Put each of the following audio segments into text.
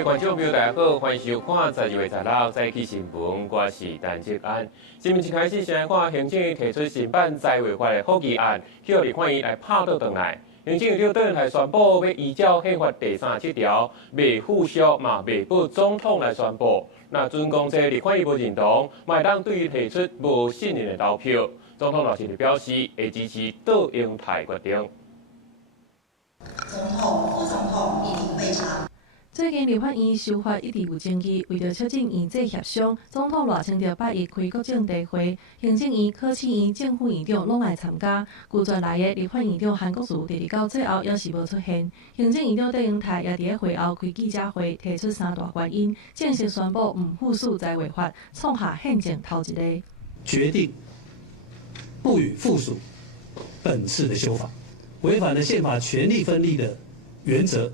位观众朋友，大家好，欢迎收看12月16早起新闻，我是陈志安。新闻一开始，先来看行政院提出新版财委法的复议案，叫立法院来拍倒转来。行政院对台宣布要依照宪法第37条，未附属嘛未报总统来宣布。那准讲这立法院无认同，嘛当对于提出无信任的投票。总统陆续表示会支持倒英台决定。总统、副总统议题会场。最近立法院修法一直有争议，为着促进院制协商，总统赖清德8日开国政大会，行政院、考试院、政府院长拢来参加。拒绝来的立法院长韩国瑜，直到最后也是无出现。行政院长戴英台也伫会后开记者会，提出3大原因，正式宣布唔附属财委法，创下宪政头一个。决定不予附属本次的修法，违反了宪法权力分立的原则，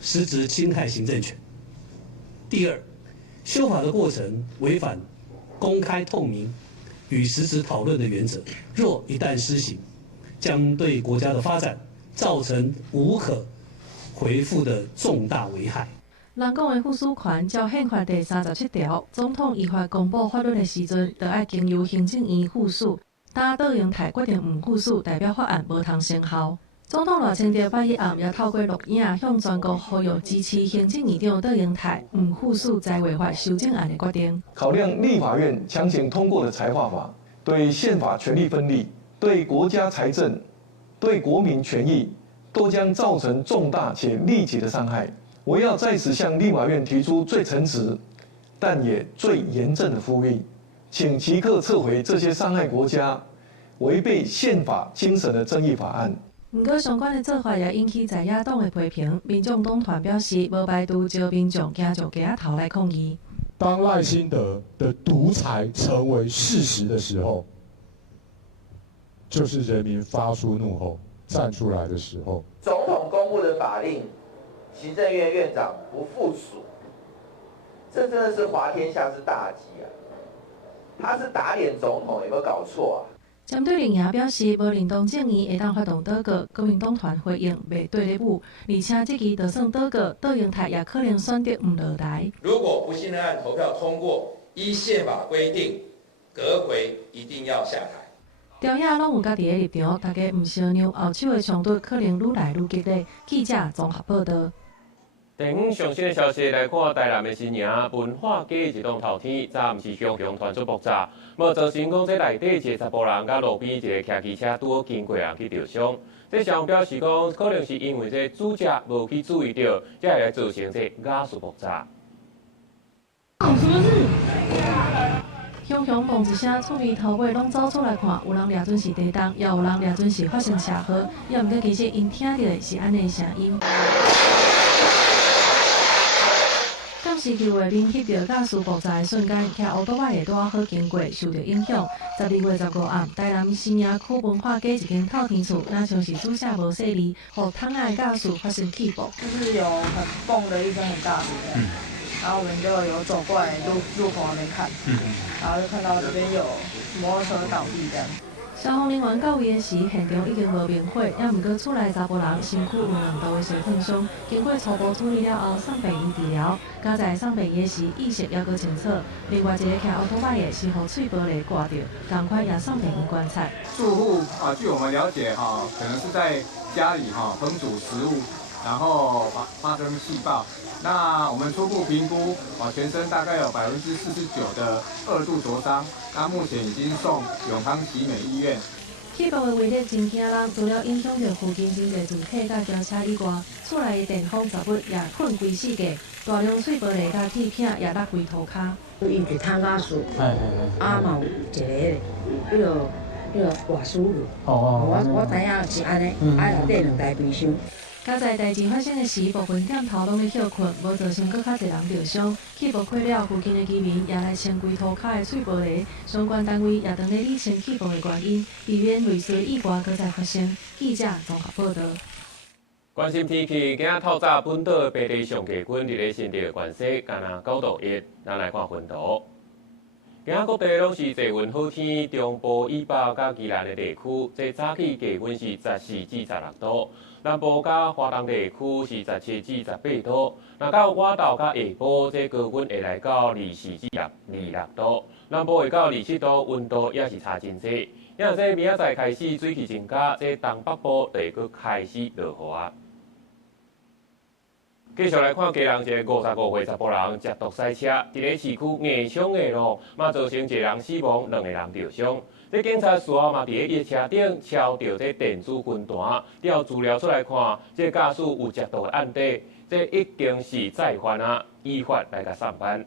实质侵害行政权。第二，修法的过程违反公开透明与实质讨论的原则，若一旦施行，将对国家的发展造成无可回复的重大危害。人讲的附属权，照宪法第37条，总统依法公布法律的时阵，就要经由行政院附属。打倒英台决定唔附属，代表法案无通生效。总统赖清德8日暗也透过录影向全国呼吁支持行政院长倒英台唔附属财委法修正案的决定。考量立法院强行通过的财划法，对宪法权力分立、对国家财政、对国民权益，都将造成重大且立即的伤害。我要在此向立法院提出最诚实，但也最严正的呼吁，请即刻撤回这些伤害国家、违背宪法精神的争议法案。不过，相关的做法也引起在野党的批评。民众党团表示，无排除招民众行就街头来抗议。当赖清德的独裁成为事实的时候，就是人民发出怒吼、站出来的时候。总统公布的法令，行政院院长不附属，这真的是滑天下之大稽啊！他是打脸总统，有没有搞错啊？针对林爷表示，无认同正义会当发动倒戈，国民党团回应袂对咧舞，而且这期就算倒戈，倒英台也可能选择唔落台。如果不信任案投票通过，依宪法规定，阁揆一定要下台。朝野拢有家己的立场，大家唔相让，后手的冲突可能愈来愈激烈。记者综合报道。第5上新的消息来看，台南的新营文化街一栋透天，早毋是熊熊传出爆炸，无造成讲这内底一个查甫人甲路边一个骑机车拄好经过人去受伤。这消息表示讲，可能是因为这主驾无去注意到，才会来造成这加速爆炸。什么事？熊熊嘣一声，厝边头尾拢走出来看，有人抓准是地动，也有人抓准是发生车祸，也毋过其实因听到的是安尼声音。监视器画面翕到驾驶爆炸的瞬间，骑乌多摆的拄好经过，受到影响。12月15暗，台南新营区文化街一间透天厝，那像是注写无细字，互躺下的驾驶发生起爆。就是有很蹦的一声很大声的，然后我们就有走过来路口那边看，然后就看到这边有摩托车倒地这样。消防人员到位的时，现场已经无明火，也毋过厝内查甫人身躯有2度的小烫伤，经过初步处理了后，送病院治疗。加在送病院时，意识还阁清楚。另外一个骑乌托邦的是互喙玻璃挂着，赶快也送病院观察。住户据我们了解可能是在家里烹煮食物，然后发生气爆。那我们初步评估，全身大概有49%的2度灼伤，那目前已经送永康奇美医院。起爆的威力真惊人，除了影响到附近真侪住客甲轿车以外，厝内的电风杂物也困规四格，大量碎玻璃甲铁片也落规涂骹。伊是摊家属，嘛有一个迄个外输入，我知影是安尼，内底2台冰箱。加在代志发生的时，部分店头拢咧休困，无造成搁较侪人受伤。起爆溃了，附近的居民也来清规涂骹的碎玻璃，相关单位也当咧理清起爆的原因，避免类似意外搁再发生。记者综合报道。关心天气，今仔透早本岛白天上低温日咧新竹县西，干那9度1，咱来看温度。今仔各地拢是侪云好天，中部以北甲宜兰的地区，这早起低温是14至16度，南部甲华东地区是17至18度。那到晚昼甲下晡，这高温会来到24至26度，南部会到27度，温度也是差真济。因为这明仔载开始水汽增加，这东北部就会开始落雨啊。继续来看，家人一个55岁查甫人接毒赛车，伫咧市区硬冲硬路，嘛造成一个人死亡，2个人受伤。这警察事后嘛伫咧伊车顶敲到这电子分弹，调资料出来看，这驾驶有接毒的案底，这已经是再犯啊，依法来甲上班。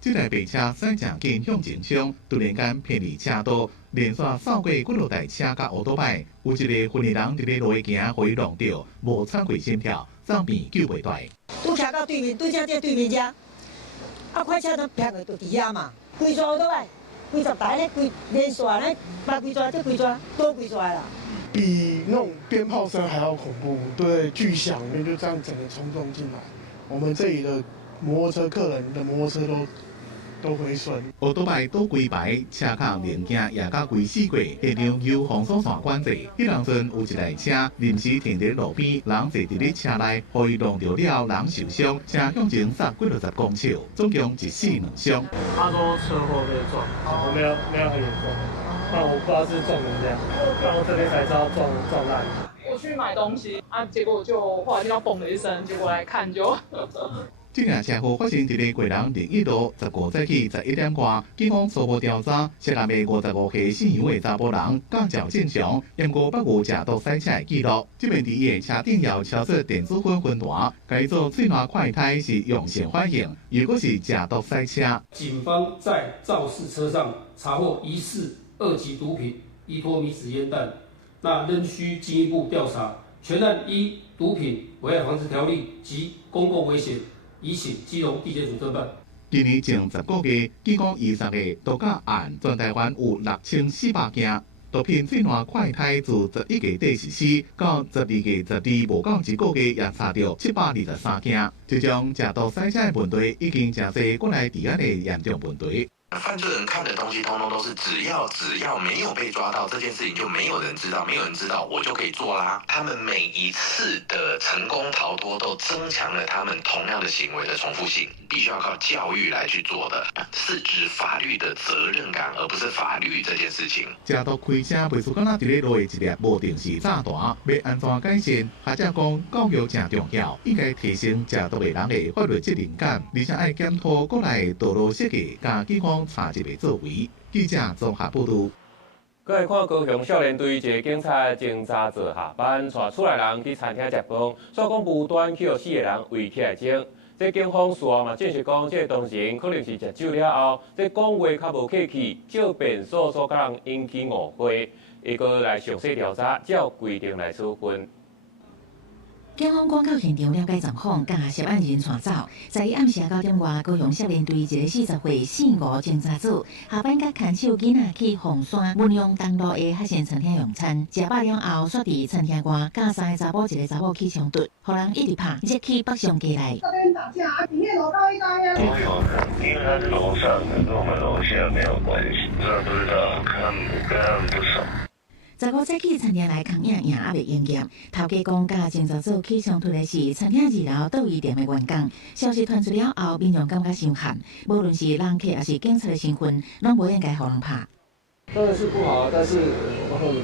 这台白车驶正紧向前冲，突然间偏离车道，连续扫过几落台车甲乌托摆，有一个昏迷人伫咧路行，互伊撞到，无喘过心跳，走边救袂大。拄徛到对面，对正对面遮，啊，快车都劈过就伫遐嘛，规抓乌托摆，几十台咧，连续咧，把几抓，这几抓多几抓啦。比那种鞭炮声还要恐怖，对，巨响，就这样整个冲撞进来，我们这里的摩托车客人的摩托车都毁损。乌托摆倒规排，车壳零件也甲规死过，现场有防锁线管制。迄当阵有一台车临时停伫路边，人坐伫咧车内，互伊撞到了，人受伤，车向前杀几60公尺，总共1死2伤。他说车祸被撞，我没有很严重，但我不知道是撞成这样，然后这边才知道撞烂。我去买东西啊，结果就后来听到嘣的一声，结果来看就。这件车祸发生伫咧贵人01路15早起11点外，警方初步调查，涉案的55岁姓杨的查甫人驾照正常，验过捌无驾毒赛车的记录。这边伫伊的车顶要敲出电子分弹，改做最烂快胎是用线反应，如果是驾毒赛车。警方在肇事车上查获疑似2级毒品依托米纸烟弹，那仍需进一步调查。全案依毒品危害防治条例及公共危险。已请基隆地检署侦办。今年前10个月，警方20个毒驾案，全台湾有6400件。毒品最烂快胎自11月底实施，到12月12无到1个月，也查到723件。这种食毒赛车的问题，已经真侪国内治安的严重问题。犯罪人看的东西，通通都是只要没有被抓到这件事情，就没有人知道，没有人知道我就可以做啦。他们每一次的成功逃脱，都增强了他们同样的行为的重复性，必须要靠教育来去做的，是指法律的责任感，而不是法律这件事情。食毒开车袂输敢若伫咧路的一粒无定时炸弹，要安怎改善？学者讲，教育正重要，应该提升食毒的人的法律责任感，而且爱检讨国内道路设计，加警方查一个作为。记者综合报道。再来看高雄少年队一个警察正早做下班，带厝内人去餐厅食饭，所讲无端去互4个人围起来整。这警方事后嘛证实讲，这当事人可能是食酒了后，这讲话较无客气，借便所甲人引起误会，会个来详细调查，照规定来处分。警方赶到现场了解状况，甲涉案人带走。在暗时9点外，高雄少年队一个40岁姓吴警察组下班，甲牵手囡仔去凤山文阳东路的海鲜餐厅用餐。食饱了后，煞伫餐厅外，甲3个查某、1个查某起冲突，互人一直拍，热气北上街来。这边打架，里面楼高一搭呀。都有可能，因为他是楼上的，跟我们楼下没有关系。这不知道，跟他们不熟。15早起餐厅来空影也未营业，头家讲甲警察组起冲突的是餐厅2楼倒位店的员工。消息传出了后，民众感觉心寒，无论是人客还是警察的身份，拢不应该互人拍。当然是不好啊，但是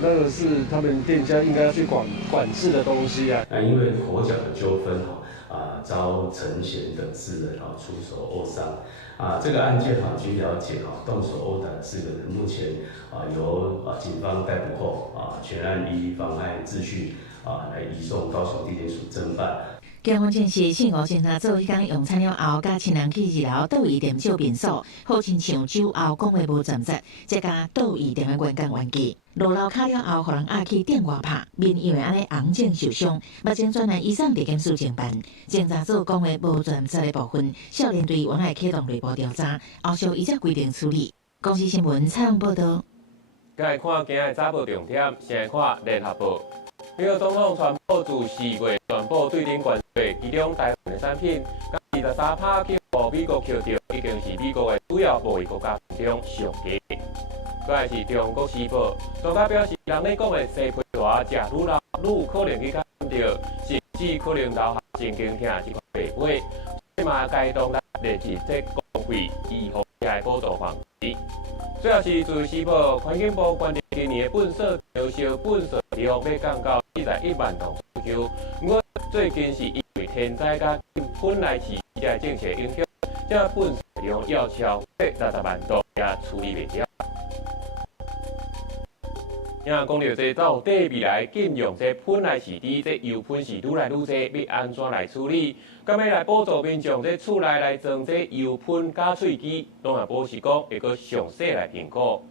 那个是他们店家应该要去管制的东西啊。因为口角的纠纷遭陈贤等4人出手殴伤。这个案件据了解动手殴打的4个人，目前由警方逮捕后全案依妨碍秩序来移送高雄地检署侦办。警方证实，姓吴警察组迄天用餐了后，甲亲人去2楼倒位店借便所，好亲像酒后讲话无站实，再甲倒位店的员工冤家。落楼卡了后，互人压去店外拍，面因为安尼红肿受伤，目前转来移送地检署侦办。警察组讲话无站实的部分，少年队原来启动内部调查，后续依照规定处理。公司新闻采访报道。再来看今日早报重点，先来看联合报。美国总统宣布自4月宣布对顶关税，其中台湾的产品，甲23%去美国强调已经是美国的主要贸易国家中上低。再来是中国时报，专家表示，人咧讲的生皮大食愈老，愈有可能去感染到，甚至可能留下神经痛这款病尾。所以嘛，该当咱列入这公费预防的补助范围。最后是自由时报，环境部关于今年的粪扫销售粪扫量要降到41万吨左右。不过最近是因为天灾甲本来是这政策影响，这粪扫量要超过60万吨，也处理袂了。讲到这到底未来禁用这喷来试滴，这油喷是愈来愈多，要安怎来处理？敢要来补助民众这厝内来装这油喷加喙机，农业部是讲会个详细来评估。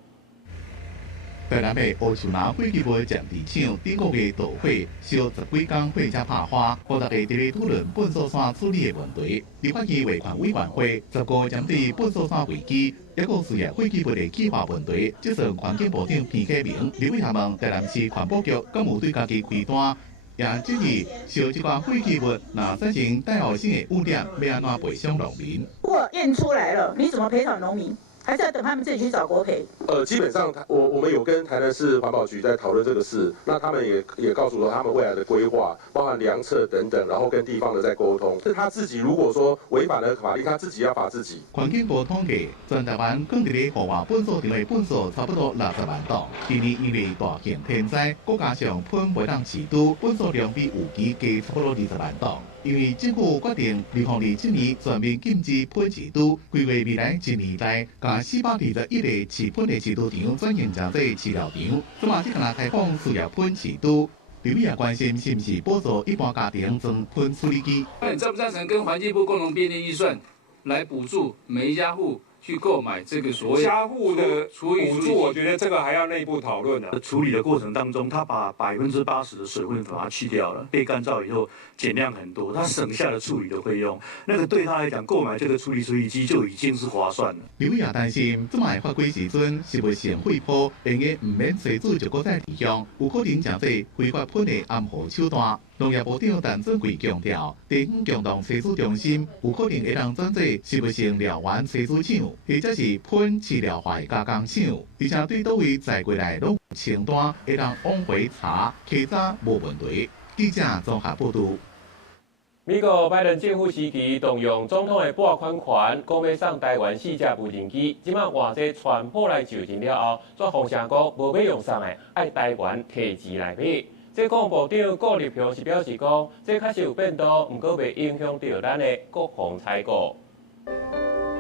台南的乌树林火鸡卖占地场顶个月盗火，烧10几工火才拍花，大家伫咧讨论粪扫山处理的问题。立法院卫环委员会15针对粪扫山危机，也有事业火鸡卖的企划问题，接受环境部长彭启明，立委下问台南市环保局敢有对家己开单？也质疑烧这款火鸡物，若产生带后性的污染，要安怎赔偿农民？如果验出来了，你怎么赔偿农民？还是要等他们自己去找国赔。基本上我们有跟台南市环保局在讨论这个事，那他们也告诉了他们未来的规划，包含量测等等，然后跟地方的在沟通。是他自己如果说违反了法律，他自己要罚自己。环境部统计，全台湾更伫咧户外粪扫场的粪扫差不多60万吨。今年因为大型天灾，再加上喷袂当试都，粪扫量比有期加差不多20万吨。因为政府决定2027年全面禁止喷试都，规划未来1年内，甲421个试喷的试都场转型成做饲料场，即嘛只敢开放事业喷试都。刘委也关心是不是补助一般家庭装喷处理机？那你赞不赞成跟环境部共同编列预算，来补助每一家户去购买这个所谓家户的补助？我觉得这个还要内部讨论的。处理的过程当中，他把80%的水分把它去掉了，被干燥以后减量很多，他省下了处理的费用，那个对他来讲，购买这个处理水洗机就已经是划算了。刘委也担心，这卖法规时阵是会成废坡，因为唔免洗煮就搁再利用，有可能成为非法喷的暗号手段。农业部长陈振贵强调，地方共同洗煮中心有可能会让转做是不成疗源洗煮厂，或者是喷饲料化加工厂，而且对倒位载过来拢有清单，会让往回查，起早无问题。记者综合报道。美国拜登政府时期动用总统的拨款权，讲要送台湾4架无人机，即马换这全部来就任了后，却风声讲无要用送的，爱台湾提钱来买。这国防部长顾立雄是表示讲，这确实有变动，不过袂影响到咱的国防采购。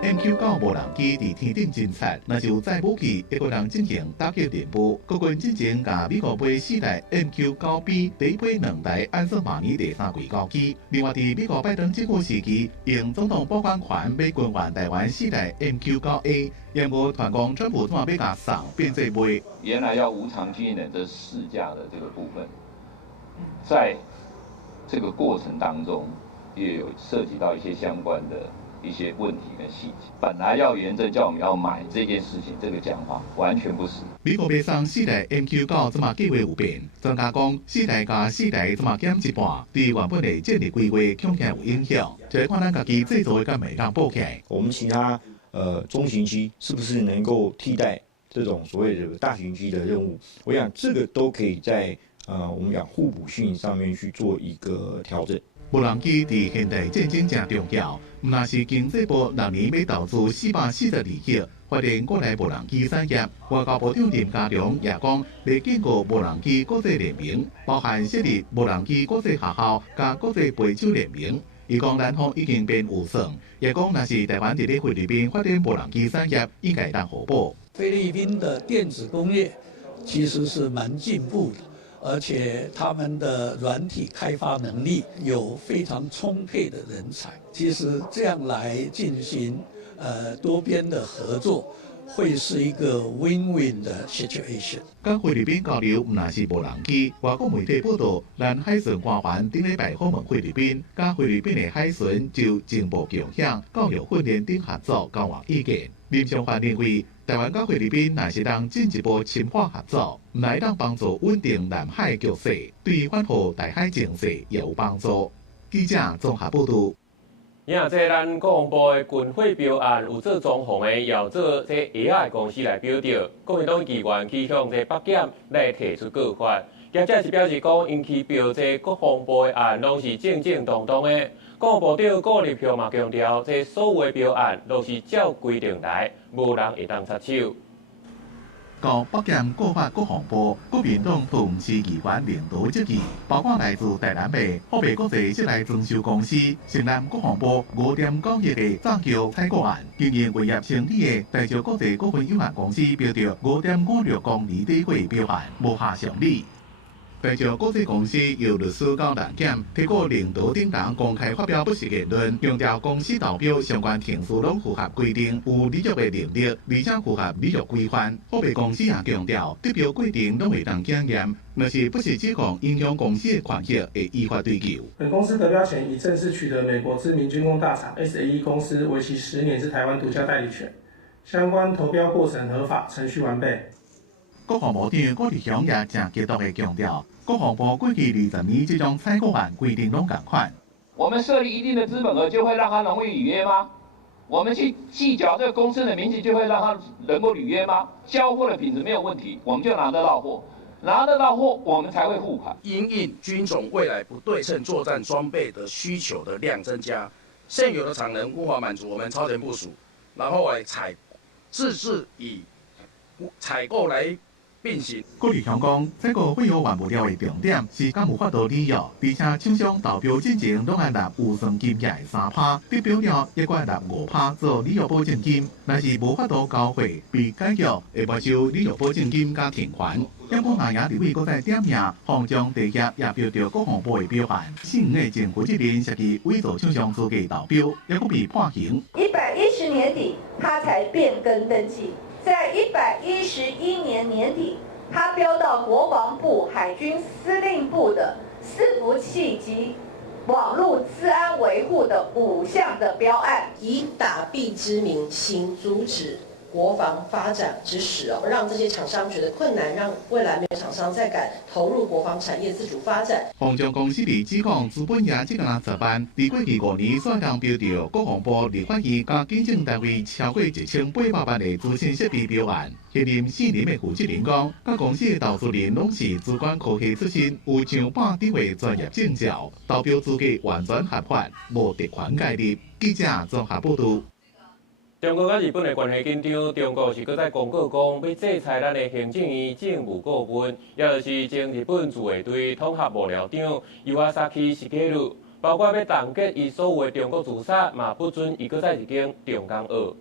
MQ9 无人机伫天顶侦察，若是有载武器，一个人进行打击任务。国军进前甲美国买4台 MQ9B， 第一批2台安顺马尼第3轨高机。另外，伫美国拜登政府时期，用总统拨款权买军援台湾4台 MQ9A， 延误团工全部怎要甲送变做卖。原来要无偿军人这试驾的这个部分，在这个过程当中，也有涉及到一些相关的一些问题跟细节。本来要严正叫我们要买这件事情，这个讲法完全不实。美国买送4台 MQ9， 这嘛计划有变。专家讲，4台加4台这嘛减一半，对原本的战略规划恐怕有影响。就要看咱家己制作的敢袂当补起来。我们其他中型机是不是能够替代这种所谓的大型机的任务？我想这个都可以在我们讲互补性上面去做一个调整。无人机伫现代战争真重要，毋但是经济部6年要投资442亿，发展国内无人机产业。外交部长林佳龙也讲，要建构无人机国际联盟，包含设立无人机国际学校加国际陪酒联盟。伊讲南方已经变有算，也讲若是台湾伫咧菲律宾发展无人机产业，应该当互补。菲律宾的电子工业其实是蛮进步的。而且他们的软体开发能力有非常充沛的人才，其实这样来进行多边的合作，会是一个 win-win 的 situation。甲菲律宾交流毋但是无人机，外国媒体报道，咱海巡官员顶礼拜访问菲律宾，甲菲律宾的海巡就情报共享、教育训练等合作交换意见。林昌焕认为，台湾甲菲律宾若是当进一步深化合作，来当帮助稳定南海局势，对反护台海情势也有帮助。记者综合报道。影这咱国防部的军火标案有做装潢的，要做这鞋仔公司来表调，国民党议员去向这北检来提出告发。业者是表示讲，因去标这国防部的案拢是正正当当的。国防部长顾立雄嘛强调，这所有的标案都是照规定来，无人会当插手。告北检告发国防部，国民党同市议员领导接见，包括来自大南北、河北国际设来装修公司，承担国防部5.9亿的炸桥采购案，经营为业成立的大石国际股份有限公司标着5.56公里底轨标案无下常理。大石国际公司由律师到南检，提过领导顶人公开发表不实言论，强调公司投标相关程序拢符合规定，有履约的能力，而且符合履约规范。河北公司也强调，得标过程拢会当检验，若是不实指控影响公司的权益，会依法追究。本公司得标前已正式取得美国知名军工大厂 SAE 公司为期10年之台湾独家代理权，相关投标过程合法，程序完备。国防部长顾立雄也正激动地强调，国防部过去20年这种采购案规定拢同款。我们设立一定的资本额，就会让它容易履约吗？我们去计较这个公司的名字，就会让它能够履约吗？交货的品质没有问题，我们就拿得到货，拿得到货，我们才会付款。因应军种未来不对称作战装备的需求的量增加，现有的产能无法满足我们超前部署，然后来自制以采购来。顾立雄讲，采购费用完不了的重点是敢有法度履约，而且厂商投标进前拢爱纳有算金额的3%，得标了也该纳5%做履约保证金。若是无法度交费，被解约会没收履约保证金加停款。要不那也立委搁再点名，方将地协也标着国防部的标案，4个前负责人涉及伪造厂商资格投标，也搁被判刑。110年底，他才变更登记。在111年年底，他标到国防部海军司令部的伺服器及网络资安维护的5项的标案，以打弊之名，行阻止国防发展之实让这些厂商觉得困难，让未来没有厂商再敢投入国防产业自主发展。方将公司里指控资本业这个人值班，在过去5年算当标着国防部立法院加行政单位超过1800万的资讯设备标案。现任4年的负责人讲，甲公司的投资人拢是资管科技出身，有上半张的专业证照，投标资格完全合法，无特权介入。记者综合报道。中国甲日本的关系紧张，中国是搁在公告讲要制裁咱的行政院政务顾问，也就是前日本自卫队统合幕僚长Iwasaki Shigeru，包括要冻结伊所有的中国驻萨，嘛不准伊搁在一间中港澳。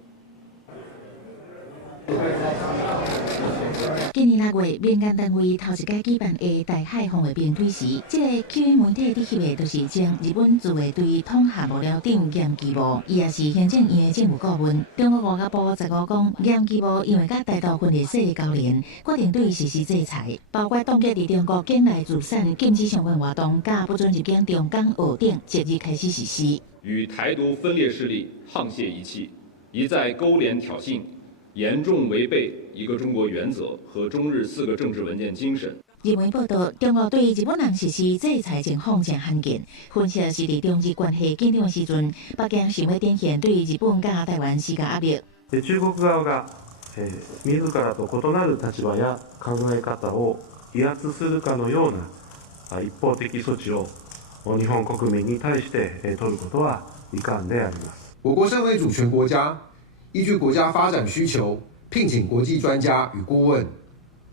今年6月，民间单位头一届举办的台海防卫兵推时，这个企媒体伫翕的就是前日本自卫队统合幕僚长严基武，伊也是行政院的政务顾问。中国外交部15讲，严基武因为甲台独分裂势力交联，决定对伊实施制裁，包括冻结伫中国境内自产、禁止相关活动，甲不准入境中港澳等，即日开始实施。与台独分裂势力沆瀣一气，一再勾连挑衅。严重违背一个中国原则和中日4个政治文件精神。日媒报道，中国对日本人实施制裁情况真罕见。分析是伫中日关系紧张的时阵，北京想要展现对日本甲台湾施加压力。中国側が自らと異なる立場や考え方を威圧するかのような一方的措置を日本国民に対して取ることは遺憾であります。我国身为主权国家。依据国家发展需求，聘请国际专家与顾问，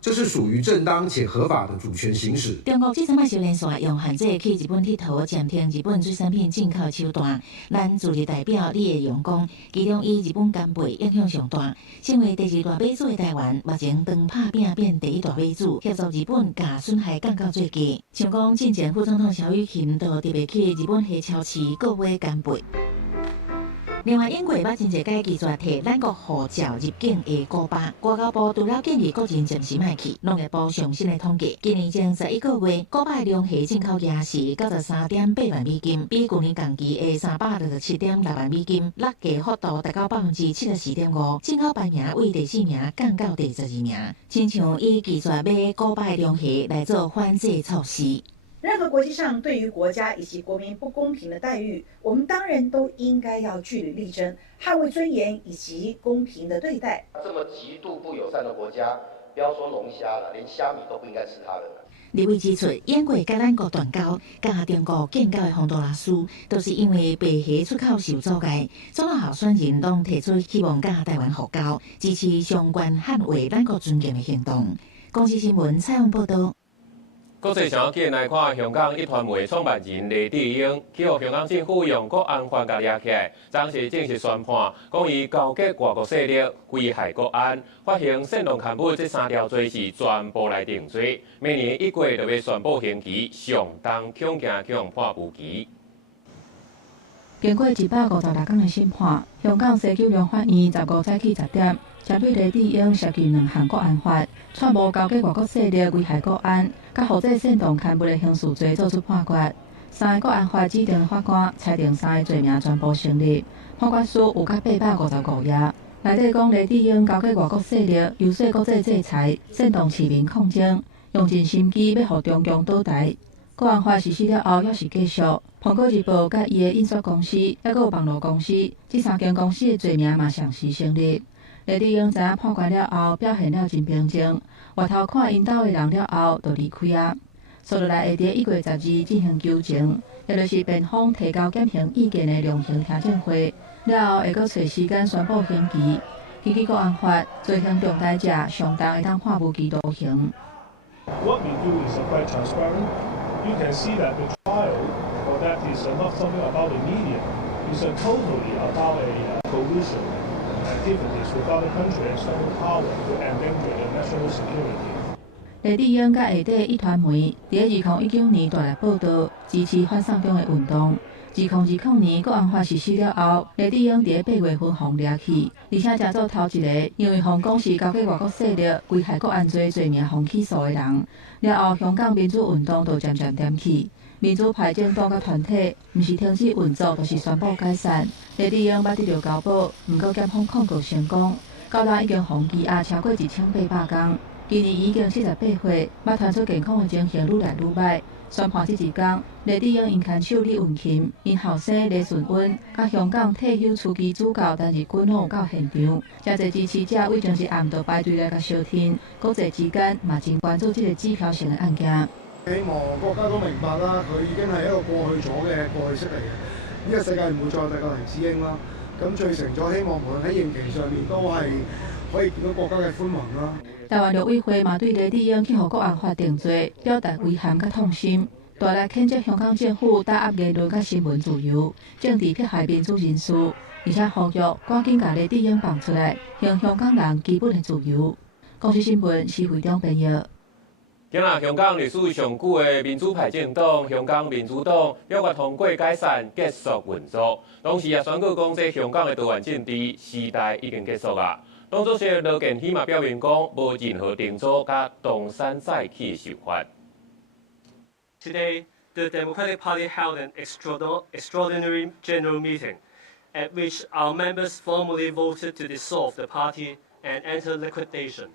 这是属于正当且合法的主权行使。中国这阵摆小连续用限制去日本佚佗，暂停日本水产品进口手段。咱驻日代表李会勇讲，其中以日本干贝影响上大。身为第2大买主的台湾，目前当拍拼变第1大买主，协助日本甲损害降到最低。像讲，进前副总统萧雨芹就特别去日本黑超市购买干贝。另外，英国捌真侪届拒绝替咱国护照入境的古巴，外交部除了建议国人暂时莫去，农业部上新的统计，今年前11个月，古巴的龙虾进口额是93.8万美金，比去年同期的367.6万美金，落价幅度达到74.5%，进口排名为第4名降到第12名。亲像伊拒绝买古巴的龙虾来做反制措施。任何国际上对于国家以及国民不公平的待遇，我们当然都应该要据理力争，捍卫尊严以及公平的对待。这么极度不友善的国家，不要说龙虾了，连虾米都不应该吃它的。李伟指出，英国甲咱国断交，甲中国建交的洪都拉斯，都是因为白虾出口受阻碍。总统候选人拢提出希望甲台湾复交，支持相关捍卫咱国尊严的行动。公司新闻采访报道。国际上今来看，香港一传媒创办人黎智英去互香港政府用国安法甲抓起来，当时正式宣判，讲伊勾结外国势力危害国安，发行煽动刊物这3条罪是全部来定罪。明年1月就要宣布刑期，上当恐惊恐判无期。经过156天的审判，香港西九龙法院15早起10点，针对黎智英涉及2项国安法、串谋勾结外国势力危害国安、甲负责煽动刊物的刑事罪作出判决。3个国安法指定的法官裁定3个罪名全部成立，判决书有甲855页。内底讲黎智英勾结外国势力，游说国际制裁，煽动市民抗争，用尽心机要互中共倒台。国安法实施了后，还是继续。苹果日报甲伊的印刷公司，还有网络公司，这3间公司的罪名嘛同时成立。黎智英知影判决了后，表现了真平静，外头看因兜的人了后，就离开啊。接落来会伫1月12进行求情，也就是辩方提交减刑意见的量刑听证会，了后会搁找时间宣布刑期。根据国安法，罪行重大者上当会当判无期徒刑。What we do is quite transparent. You can see that the trial, or that is not something about the media, is totally about a collusion activities with other countries and external power to endanger the national security. 黎智英甲下底一传媒伫2019年大力报道支持反送中的运动。2020年国安法实施了后，黎智英伫8月份被抓起，而且正做头一个因为香港是勾结外国势力危害国安罪名被起诉的人。了后，香港民主运动就渐渐点起，民主派政党甲团体毋是停止运作，就是宣布解散。黎智英捌得到交保，毋过检方控告成功，到人已经被羁押超过1800天。今年已经78岁，捌传出健康的情形愈来愈歹。宣判这一天，黎智英因牵手李运琴、因后生李顺恩，甲香港退休初期主教担任军务到现场，真侪支持者为正是暗道排队来甲烧天。国际之间嘛真关注这个指标性的案件。希望國家都明白啦，佢已經係一個過去咗嘅過去式嚟嘅。呢個世界唔會再有第個黎智英啦。咁最成咗，希望無論喺刑期上面都係可以見到國家嘅寬宏啦。台灣陸委會嘛對黎智英去互國安法定罪表達遺憾甲痛心，大力譴責香港政府打壓言論甲新聞自由，政治迫害民主人士，而且呼籲趕緊把黎智英放出來，還香港人基本的自由。公司新聞是會長編譯。今日香港歷史上久的民主派政黨香港民主黨表決通過解散，結束運作。同時也宣告講，這香港的多元政治時代已經結束啊。黨主席羅健熙嘛表明講，無任何定組甲東山再起的想法。Today, the Democratic Party held an extraordinary general meeting, at which our members formally voted to dissolve the party and enter liquidation.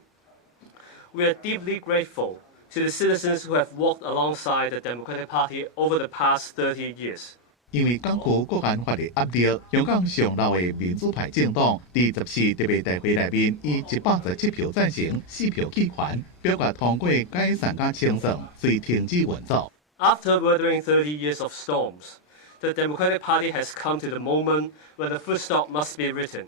We are deeply grateful to the citizens who have walked alongside the Democratic Party over the past 30 years. 因为港区国安法的压力，香港上老的民主派政党第14特别大会内面以117票赞成、4票弃权，表决通过解散甲清算，遂停止运作。After weathering 30 years of storms, the Democratic Party has come to the moment where the full stop must be written.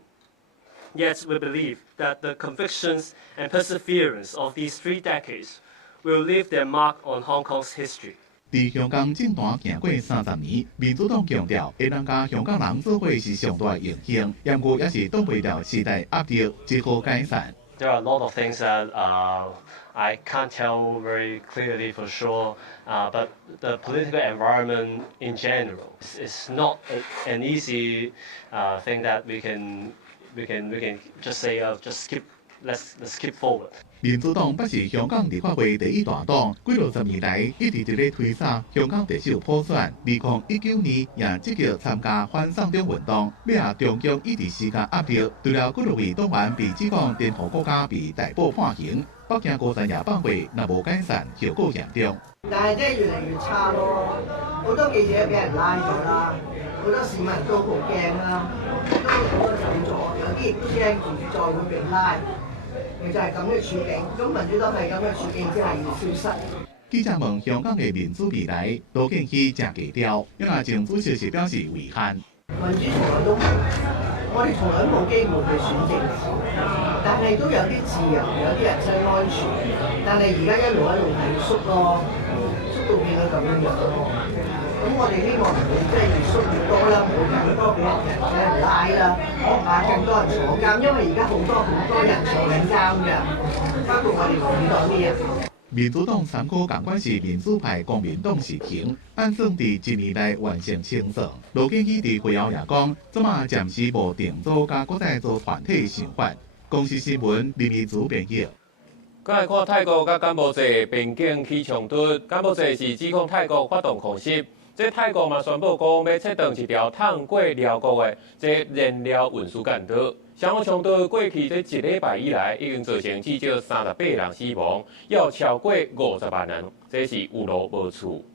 Yet we believe that the convictions and perseverance of these 3 decades will leave their mark on Hong Kong's history. 在香港政坛行过30年，民主党强调会当甲香港人做伙是上大的荣幸，然过也是挡袂了时代压力，只好解散。There are a lot of things that I can't tell very clearly for sure, but the political environment in general is not an easy thing that we can just say just let's keep forward. 民主黨不是香港立法會第一大黨，幾60年來一直在推動香港特首普選。2019年也積極參加反送中運動，要下中共一直施加壓力。除了幾位黨員被指控顛覆國家被逮捕判刑，北京高層也反悔，若無改善，效果嚴重。但係真係越嚟越差咯，好多記者俾人拉咗啦，好多市民都好驚啦，都好多走咗，有啲亦都驚住再會被拉。就係咁嘅處境，咁民主黨係咁嘅處境之下要消失。記者問香港嘅民主未來，羅健熙正低調，因為政府消息表示遺憾。民主從來都冇，我哋從來都冇機會去選政府，但係都有啲自由，有啲人身安全，但係而家一路係縮咯，縮到變到咁樣咯。咁我哋希望唔會即係越縮越多啦，唔會更多俾人拉啦，更多人坐監，因為而家好多人坐緊監嘅，包括我哋民主黨啲人。民主黨3個港關是民主派國民黨時期，按算佇1年內完成清算。羅健熙佇會後也講，怎麼暫時無定做甲國際做團體想法。公司新聞林義祖編譯。再來看泰國甲柬埔寨邊境起衝突，柬埔寨是指控泰國發動空襲。即泰國嘛宣布講要切斷一條通過寮國的即燃料運輸幹道。相關衝突過去這1禮拜以來，已經造成至少38人死亡，要超過50萬人，這是有路無處。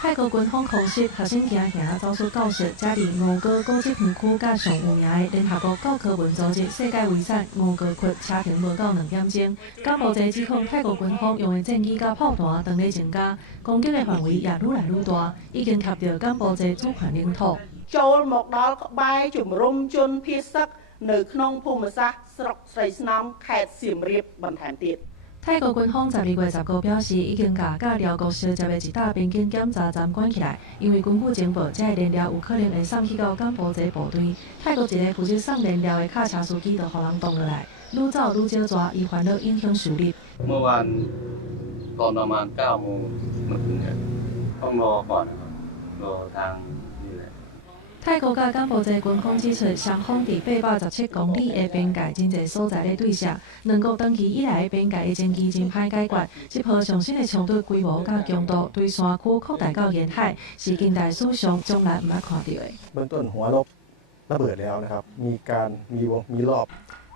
泰國軍方空襲學生行行走出教室，這裡吳哥古蹟園區甲上有名的聯合國教科文組織世界遺產吳哥窟車停無到2點鐘。柬埔寨指控泰國軍方用的戰機甲炮彈當咧增加，攻擊的範圍也愈來愈大，已經貼到柬埔寨主權領土。ចូលមកដល់ក្បែរជំរំជនភៀសសឹកនៅក្នុងភូមិសាស្ត្រស្រុកស្រីស្នំខេត្តសៀមរាបបន្ថែមទៀត 泰國軍方12月19表示，已經甲寮國相接的一大邊境檢查站關起來，因為根據情報，這燃料有可能會送去到柬埔寨部隊。泰國一個負責送燃料的卡車司機就予人擋落來，愈走愈少抓，以煩惱影響收入。เมื่อวานตอนประมาณ9 โมงมันถึงเนี่ยต้องรอก่อนนะครับรอทางนี่แหละ 泰國甲柬埔寨軍方指出，雙方佇817公里的邊界真濟所在咧對峙，兩國長期以來邊界的爭議真歹解決。這波上新的衝突規模甲強度對山區擴大到沿海，是近代史上從來毋捌看到的。เบื้องต้นหัวลบระเบิดแล้วนะครับมีรอบ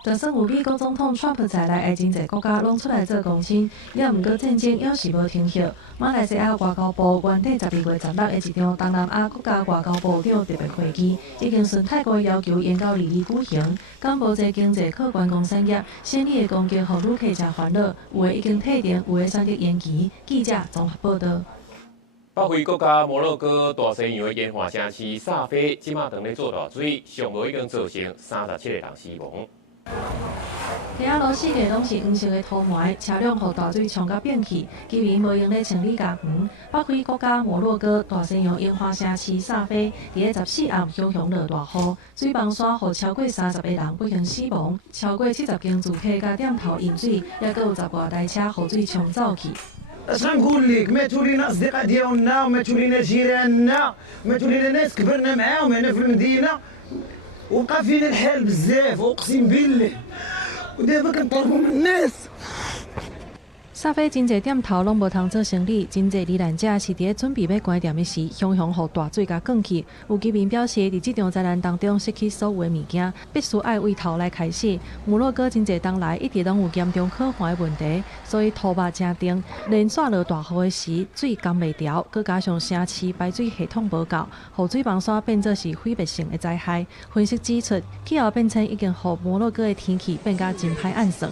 就算有美國總統川普在內的真濟國家攏出來做公親，也毋過戰爭猶是無停息。馬來西亞外交部原底12月16日的一場東南亞國家外交部長特別會議，已經順泰國要求延到2日舉行。柬埔寨經濟可觀光產業先例的攻擊，互旅客真煩惱，有的已經退訂，有的選擇延期。記者綜合報道。北非國家摩洛哥大西洋的煙花城市薩菲，即馬當咧做大水，上無已經造成37個人死亡。 地下路四個攏是黃色的塗霾，車輛互大水沖甲變去，居民無用咧清理家園。北非國家摩洛哥大西洋煙花城市薩菲，伫個14暗響落大雨，水崩山互超過30個人不幸死亡，超過70間住客甲店頭淹水，也閣有10多台車互水沖走去。 اش غنقول لك ماتوا لينا اصدقاء ديالنا وماتوا لينا جيراننا وماتوا لينا ناس كبرنا معاهم هنا في المدينه وبقى فينا الحال بزاف اقسم بالله ودابا كنطلبوا من الناس 薩菲真濟店頭攏無通做生意，真濟罹難者是佇準備要關店的時，熊互大水甲捲去。有居民表示，佇這場災難當中失去所有的物件，必須愛為頭來開始。摩洛哥真濟當來一直攏有嚴重可患的問題，所以土壩正重，連續落大雨的時，水降袂調，佮加上城市排水系統無夠，雨水崩山變作是毀滅性的災害。分析指出，氣候變遷已經互摩洛哥的天氣變甲真歹暗算。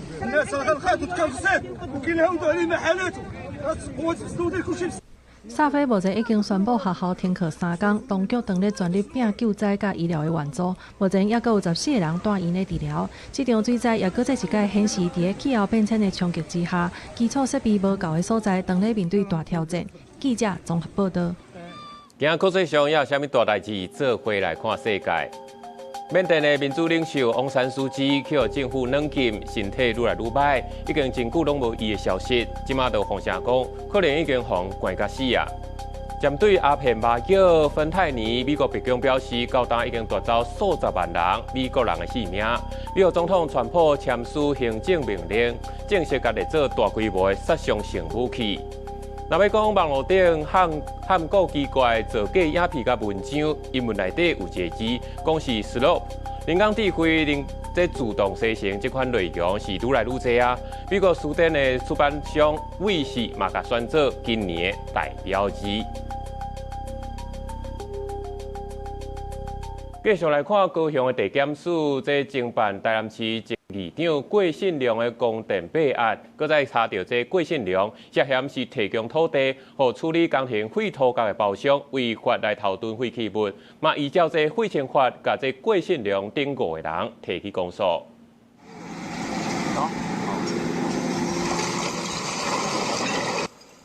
薩菲目前已經宣布學校停課3天，當局當咧全力拼救災甲醫療的援助。目前也閣有14個人住院咧治療。這場水災也閣再一屆顯示，佇個氣候變遷的衝擊之下，基礎設備無夠的所在，當咧面對大挑戰。記者綜合報道。今日國際上也有啥物大代誌？做回來看世界。 緬甸的民主領袖翁山蘇姬去互政府軟禁，身體愈來愈歹，已經真久攏無伊的消息。即馬就風聲講，可能已經互關甲死啊！针对鸦片麻药芬太尼，美国白宫表示，到今已经夺走数十万人美国人的性命。美国总统川普签署行政命令，正式甲列做大规模的杀伤性武器。若要讲网络顶喊告奇怪造假影片甲文章，英文内底有一个字，讲是 slope。人工智慧令这自动生成这款内容是愈来愈多啊。美国书店的出版商卫视嘛，甲选做今年的代表之一。继续来看高雄的地检署，这侦办台南市前议长郭信良的公电弊案，搁再查到这郭信良涉嫌是提供土地和处理工程废土角的包商，违法来偷囤废弃物，嘛依照这废清法，甲这郭信良等5个人提起公诉。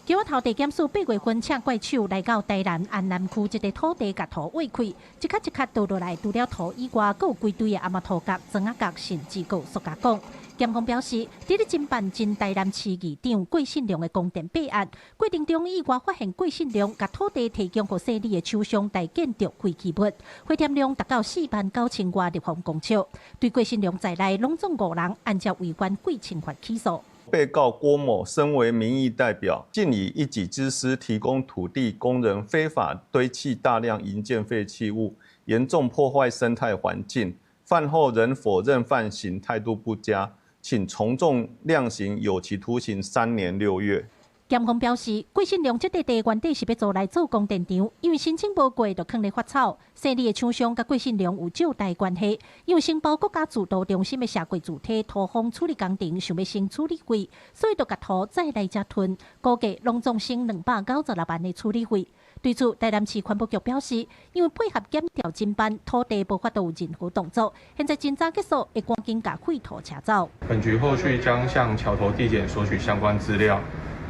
桥仔头地检署8月份请怪手来到台南安南区一个土地甲土挖开，一卡一卡倒落来，除了土以外，还有规堆的阿妈土角、砖仔角，甚至有塑胶管。检方表示，伫咧侦办真台南市议长郭信良的公电弊案过程中，意外发现郭信良甲土地提供给设立的厂商大建筑废弃物，花添量达到49000外立方公尺。对郭信良在内拢总5人，按照违反贵侵法起诉。被告郭某身为民意代表，竟以一己之私提供土地供人非法堆砌大量营建废弃物，严重破坏生态环境。犯后仍否认犯行，态度不佳，请从重量刑，有期徒刑3年6月。检方表示，郭信良这块地原底是要做来做供电场，因为申请无过，就放咧发草。设立的厂商甲郭信良有借贷关系，因为申报国家主导中心的社会主体土方处理工程想要先处理过，所以就甲土再来遮囤，估计拢总省296万的处理费。对此，台南市环保局表示，因为配合检调侦办，土地无法度有任何动作，现在侦查结束，会赶紧甲废土车走。本局后续将向桥头地检索取相关资料。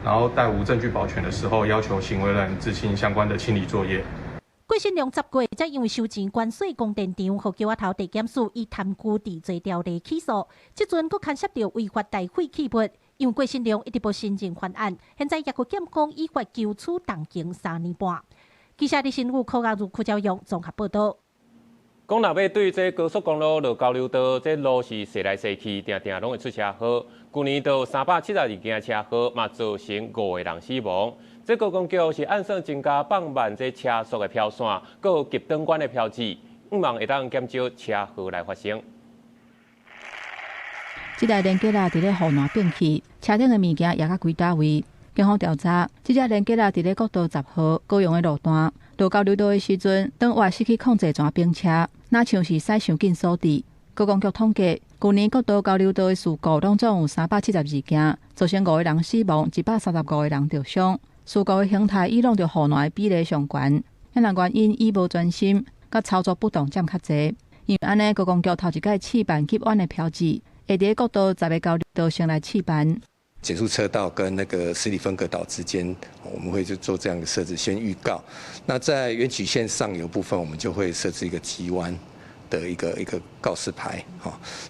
然后待无证据保全的时候，要求行为人执行相关的清理作业。郭信良10月才因为收钱关税供电场，和桥仔头地检署以贪污治罪条例起诉，即阵佫牵涉到违法带废弃物。因为郭信良一直无申请翻案，现在也佮检方依法求处动刑3年半。记者李新武、柯雅如、柯昭阳综合报道。讲若要对这高速公路路交流道，这路是驶来驶去，定定拢会出车祸。去年到372件车祸，嘛造成5个人死亡。这高公局是按算增加放慢这车速的飘线，佮有极灯管的标志，希望会当减少车祸来发生。这台连结仔伫咧护栏变去，车顶的物件也甲几大位。警方调查，这只连结仔伫咧国道10号高雄的路段，路交流道的时阵，当外失去控制全并车，哪像是驶伤紧所致。高公局统计，去年国道交流道的事故拢总有372件，造成5个人死亡，135个人受伤。事故的形态与弄着护栏的比例上悬，显然原因以无专心、甲操作不当占较侪。因为安尼，高公局头一届试办急弯的标志，会伫国道10个交流道先来试办。减速车道跟那个十里分隔岛之间，我们会就做这样的设置，先预告。那在原曲线上游部分，我们就会设置一个急弯的一个告示牌，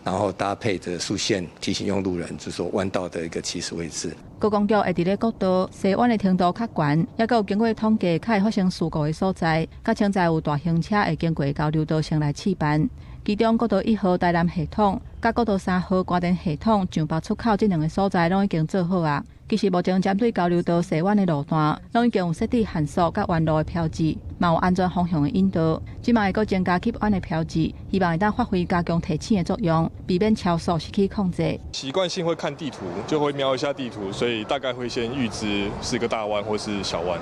然后搭配着竖线提醒用路人，就是说弯道的一个起始位置。高公局会伫咧国道西弯的程度较悬，也有经过统计，较会发生事故的所在，甲现在有大型车会经过交流道先来试办。其中国道1号台南系统、甲国道3号关田系统上北出口这2个所在，拢已经做好啊。其实目前针对交流道西弯的路段，拢已经有设置限速甲弯路的标志，嘛有安全方向的引导。即卖会阁增加急弯的标志，希望会当发挥加强提醒的作用，避免超速失去控制。习惯性会看地图，就会瞄一下地图，所以大概会先预知是个大弯或是小弯。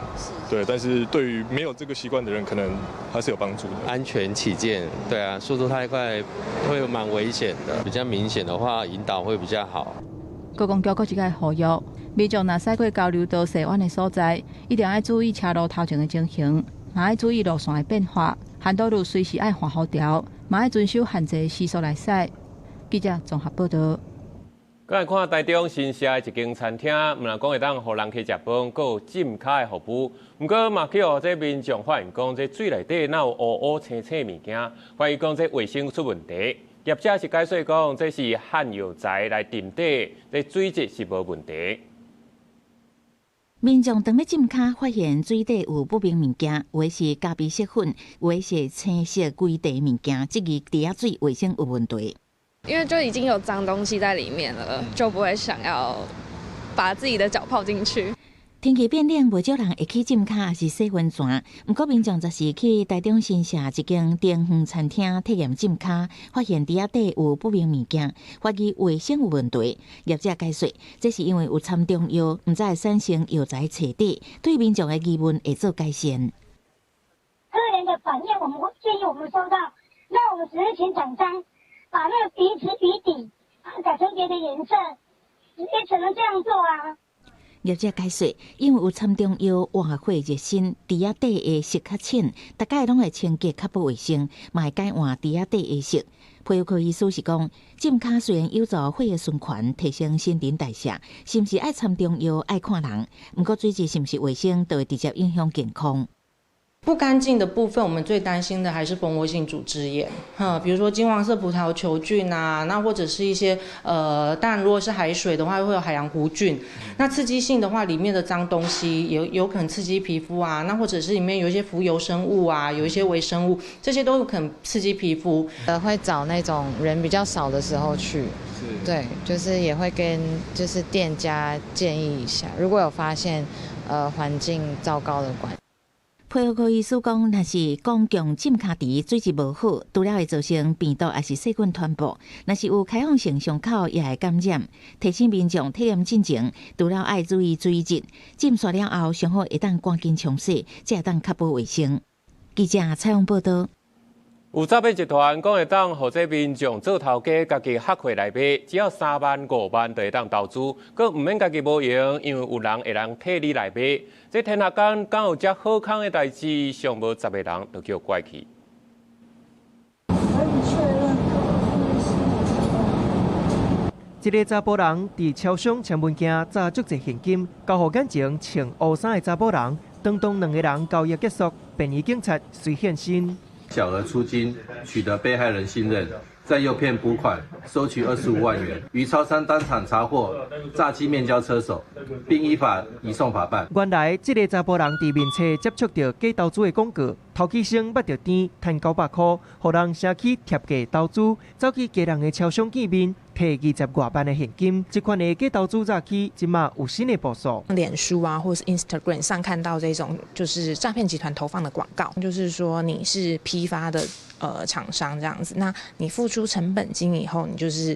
对，但是对于没有这个习惯的人，可能还是有帮助的。安全起见，对啊，速度太快会蛮危险的。比较明显的话，引导会比较好。高公局佫一个呼吁，民众若驶过交流道西弯的所在，一定要注意车路头前的情形，嘛要注意路线的变化，限道路随时要换好调，嘛要遵守限制的时速来驶。记者综合报道。再来看台中新设的一间餐厅，毋但讲会当互人去食饭，阁有浸脚的服务。毋过嘛去互这民众发现讲，这水内底哪有乌乌青青物件，怀疑讲这卫生出问题。业者是解释讲，这是焊药材来垫底，这水质是无问题。民众当要浸卡，发现水底有不明物件，有的是咖啡色粉，有的是青色规地物件，质疑底下水卫生有问题。因为就已经有脏东西在里面了，就不会想要把自己的脚泡进去。天气变冷，不少人会去浸卡，也是洗温泉。不过民众则是去台中新社一间电风餐厅体验浸卡，发现底下底有不明物件，怀疑卫生有问题。业者解说，这是因为有掺中药，唔知会产生药材彻底，对民众的疑问会做改善。客人的反应，我们会建议我们收到，那我们只是请厂商把那个鼻子鼻底改成别的颜色，也只能这样做啊。业者解说，因为有掺中药活血热身，底下底的色较浅，大概拢会清洁较不卫生，嘛会改换底下底的色。皮肤科医师是讲，浸卡虽然有助血液循环，提升新陈代谢，是毋是爱掺中药爱看人，不过水质是毋是卫生，都会直接影响健康。不干净的部分，我们最担心的还是蜂窝性组织炎，比如说金黄色葡萄球菌啊，那或者是一些当然如果是海水的话，会有海洋弧菌。那刺激性的话，里面的脏东西有可能刺激皮肤啊，那或者是里面有一些浮游生物啊，有一些微生物，这些都有可能刺激皮肤。会找那种人比较少的时候去，对，就是也会跟就是店家建议一下，如果有发现环境糟糕的管。皮肤科医师讲，若是公共浸卡池水质无好，除了会造成病毒，也是细菌传播。若是有开放性伤口，也会感染。提醒民众体验进前，除了爱注意水质，浸刷了后，上好会当赶紧冲洗，才会当确保卫生。记者采访报道。有诈骗集团讲会当或者民众做头家，家己黑货来买，只要3万5万就会当投资，佮唔免家己无用，因为有人会人替你来买。这天下间敢有遮好康的代志，上无10个人都叫怪去。一个查甫人伫超商抢物件，砸足侪现金，交互眼前穿乌衫的查甫人，当2个人交易结束，便衣警察随现身。小额出金，取得被害人信任，再诱骗补款，收取25万元，于超商当场查获诈欺面交车手，并依法移送法办。原来，这个查甫人伫面册接触到假投资的广告，头起先捌着甜，赚900块，互人写起贴价投资，走去家人的超商见面，摕20多万的现金。这款的假投资诈欺，今嘛有新的部署。脸书啊，或是 Instagram 上看到这种就是诈骗集团投放的广告，就是说你是批发的厂商这样子，那你付出成本金以后，你就是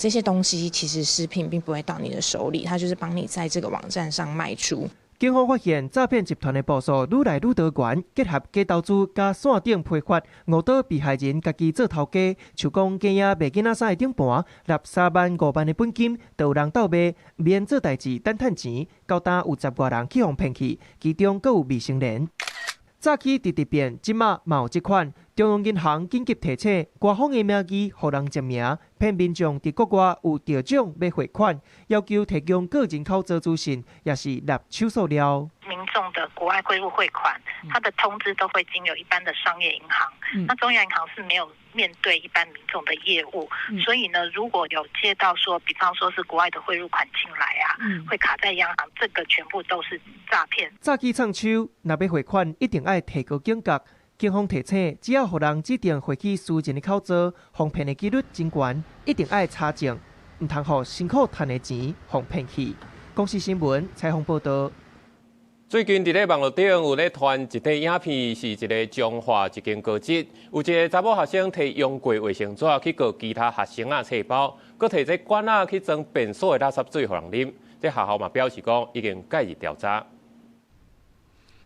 这些东西其实食品并不会到你的手里，它就是帮你在这个网站上卖出。警方发现诈骗集团的部署愈来愈多元，结合假投资加线顶批发，误导被害人家己做头家，像讲假影卖囡仔衫的顶盘，纳3万5万的本金，就有人斗卖，免做代志等趁钱，到单有10多人去互骗去，其中阁有未成年。早起直直变，即马嘛有这款。中央银行紧急提醒，官方的名义互人证明，骗民众伫国外有得奖要汇款，要求提供个人口座资讯，也是立手数了。民众的国外汇入汇款，它的通知都会经由一般的商业银行，那中央银行是没有面对一般民众的业务，所以呢，如果有接到说，比方说是国外的汇入款进来啊，会卡在央行，这个全部都是诈骗。早起唱手，若要汇款，一定要提高警觉。警方提醒，只要互人指定汇去私人的口座，防骗的几率真高，一定要查证，唔通互辛苦赚的钱防骗去。公视新闻采访报道。最近伫咧网络顶有咧传一块影片，是一个彰化一间高职，有一个查某学生摕用过卫生纸去告其他学生啊册包，佮摕这管啊去装便所的垃圾水互人啉。这学校嘛表示讲已经介入调查。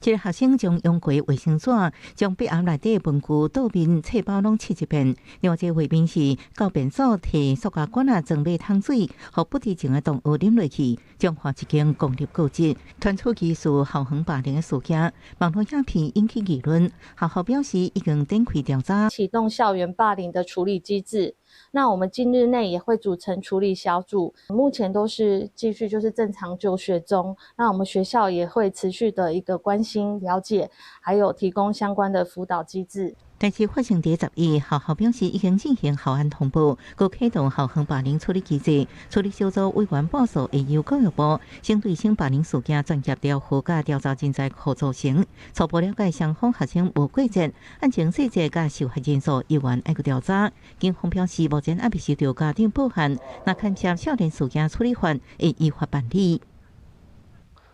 一个学生将用过卫生纸将笔盒内底的文具倒面册包拢切一片，另外一个画面是到便所摕塑胶管装马桶水，互不知情的动物啉落去。彰化一间公立高职传出疑似校园霸凌的事件，网络影片引起议论。学校表示已经展开调查，启动校园霸凌的处理机制。那我们今日内也会组成处理小组，目前都是继续就是正常就学中。那我们学校也会持续的一个关心、了解，还有提供相关的辅导机制。但是发生第12，校校表示已经进行校安通报，佮启动校园霸凌处理机制。处理小组委员报诉会由教育部针对性霸凌事件专业调查甲调查人才库组成，初步了解双方学生无过节，案情细节甲受害人数依然要调查。警方表示，目前还未收到家庭报案，若牵涉少年事件处理法，会依法办理。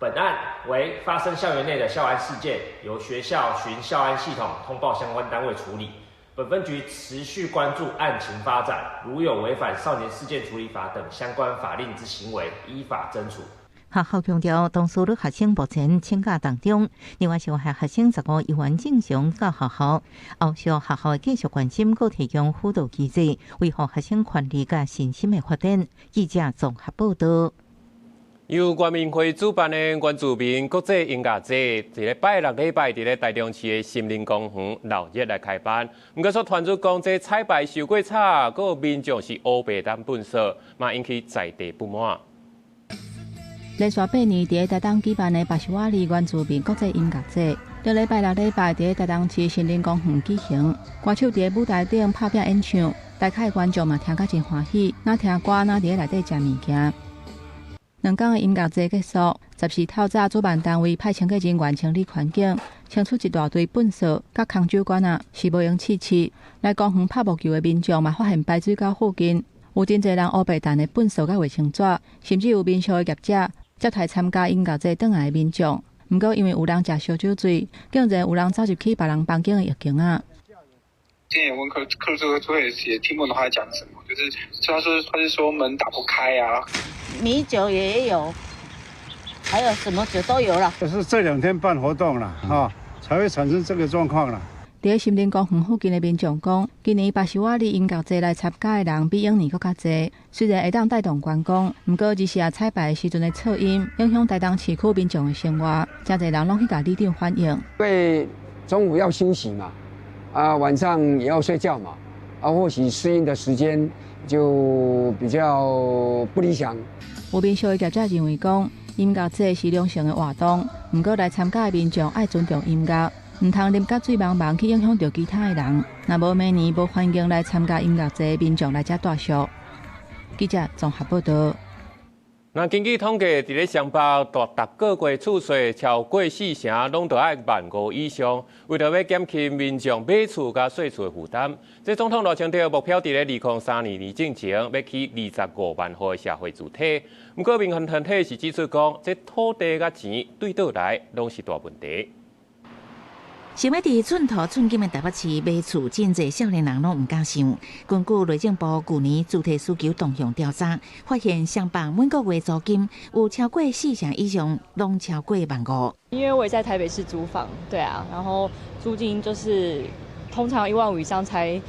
本案为发生校园内的校安事件，由学校循校安系统通报相关单位处理。本分局持续关注案情发展，如有违反少年事件处理法等相关法令之行为，依法侦处。学校强调，当所有学生目前请假当中，另外伤害学生15依然正常到学校，后续学校会继续关心，佮提供辅导机制，维护学生权利甲身心的发展。记者综合报道。由原民会主办的原住民国际音乐节，伫咧拜6礼拜伫咧台中市的心灵公园闹热来开办。不过，所传出讲这彩排收过差，佮民众是乌白当粪扫，嘛引起在地不满。连续8年伫台东举办的巴西瓦里原住民国际音乐节，在礼拜6礼拜伫台东市心灵公园举行。歌手伫舞台顶拍拼演唱，台下观众嘛听甲真欢喜，哪听歌哪伫内底食物件。2天的音乐节结束，14透早主办单位派清洁人员清理环境，清出一大堆粪扫，甲空酒罐是无用试。来公园拍木球的民众嘛发现排水沟附近有真侪人乌白蛋的粪扫甲卫生纸，甚至有民宿的业者接待参加音乐节转来的民众。不过因为有人食烧酒醉，竟然有人走入去别人房间的浴缸啊。今天也问客座也听不懂他在讲什么，就是他是说门打不开啊。米酒也有，还有什么酒都有了。就是这2天办活动了才会产生这个状况了。伫心灵公园附近的民众讲，今年巴西瓦里音乐节来参加的人比往年更加侪。虽然会当带动观光，不过只是彩排时阵的噪音影响台东市区民众的生活，真侪人拢去甲里长反映。因为中午要休息嘛，晚上也要睡觉嘛，或许适应的时间就比较不理想。有民宿的业者认为讲，音乐节是良性的活动，不过来参加的民众爱尊重音乐，唔通啉甲水茫茫去影响到其他的人。若无明年无欢迎来参加音乐节的民众来遮大俗。记者综合报道。那根据统计，伫咧双北逐个月厝税超过4成，拢要15000以上。为了要减轻民众买厝甲税厝的负担，这总统罗清德目标伫咧2003年年正前要起25万户的社会主体。不过民间团体是指出讲，这土地甲钱对倒来拢是大问题。想要伫寸土寸金的台北市买厝，真侪少年人拢唔敢想。根据内政部去年主体需求动向调查，发现双北每个月租金有超过4成以上，拢超过15000。因为我也在台北市租房，对啊，然后租金就是通常15000以上才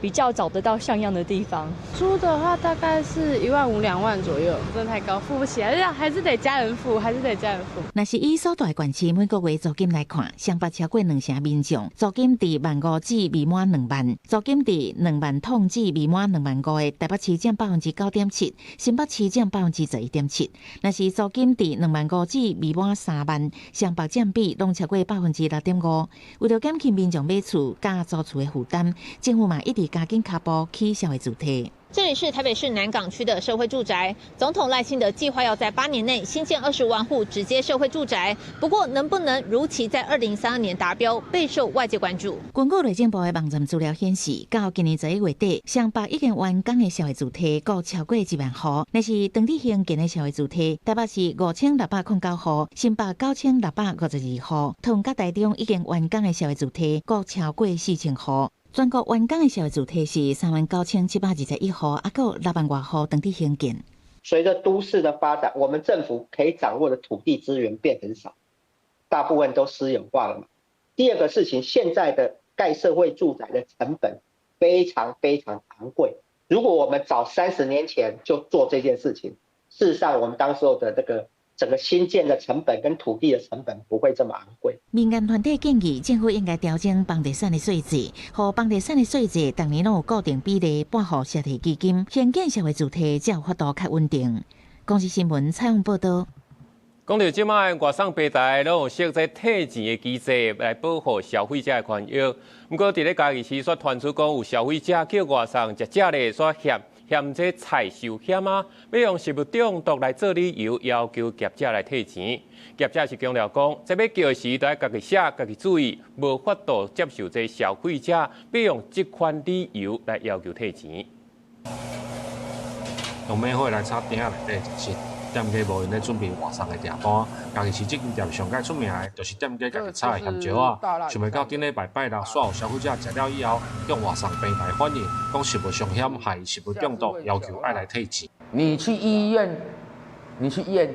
比较找得到像样的地方。租的话大概是15000、2万左右，真的太高，付不起来，还是得家人付，若是以所在县市每个月租金来看，双北超过2成民众租金伫15000至未满2万，租金伫2万通至未满25000的台北市占9.7%，新北市占11.7%。若是租金伫25000至未满3万，双北占比拢超过6.5%。为了减轻民众买厝加租厝的负担，政府嘛一直加紧脚步起社会主体。这里是台北市南港区的社会住宅，总统赖清德计划要在8年内新建20万户直接社会住宅，不过能不能如期在2032年达标，备受外界关注。根据内政部的网站资料显示，到今年11月底，双北已经完工的社会主体共超过1万户，那是当地兴建的社会主体，台北市5609户，新北9652户，同甲台中已经完工的社会主体共超过4000户。全国完工的社会主体是39721户，还有6万多户等地兴建。随着都市的发展，我们政府可以掌握的土地资源变很少，大部分都私有化了嘛。第二个事情，现在的盖社会住宅的成本非常昂贵。如果我们早30年前就做这件事情，事实上我们当时候的这个整个新建的成本跟土地的成本不会这么昂贵。民间团体建议政府应该调整房地产的税制，和房地产的税制当年拢有固定比例拨予社体基金，兴建社会主体才有法度较稳定。公视新闻采访报道。讲到即卖外送平台拢有设置退钱的机制来保护消费者的权益。不过，伫咧嘉义市所传出讲有消费者叫外送食食咧所嫌这菜受险啊，要用食物中毒来做理由，要求业者来退钱。业者是强调讲，这要叫时都要家己写、家己注意，无法度接受这消费者要用这款理由来要求退钱。用免费来插店内底就是店家无因咧准备外送的订单，家己是这间店上界出名的，就是店家家己插的咸椒啊。想袂到顶礼拜拜六，煞有消费者食了以后，向外送平台反映，讲食物上险害食物中毒，要求爱来退钱。你去医院验，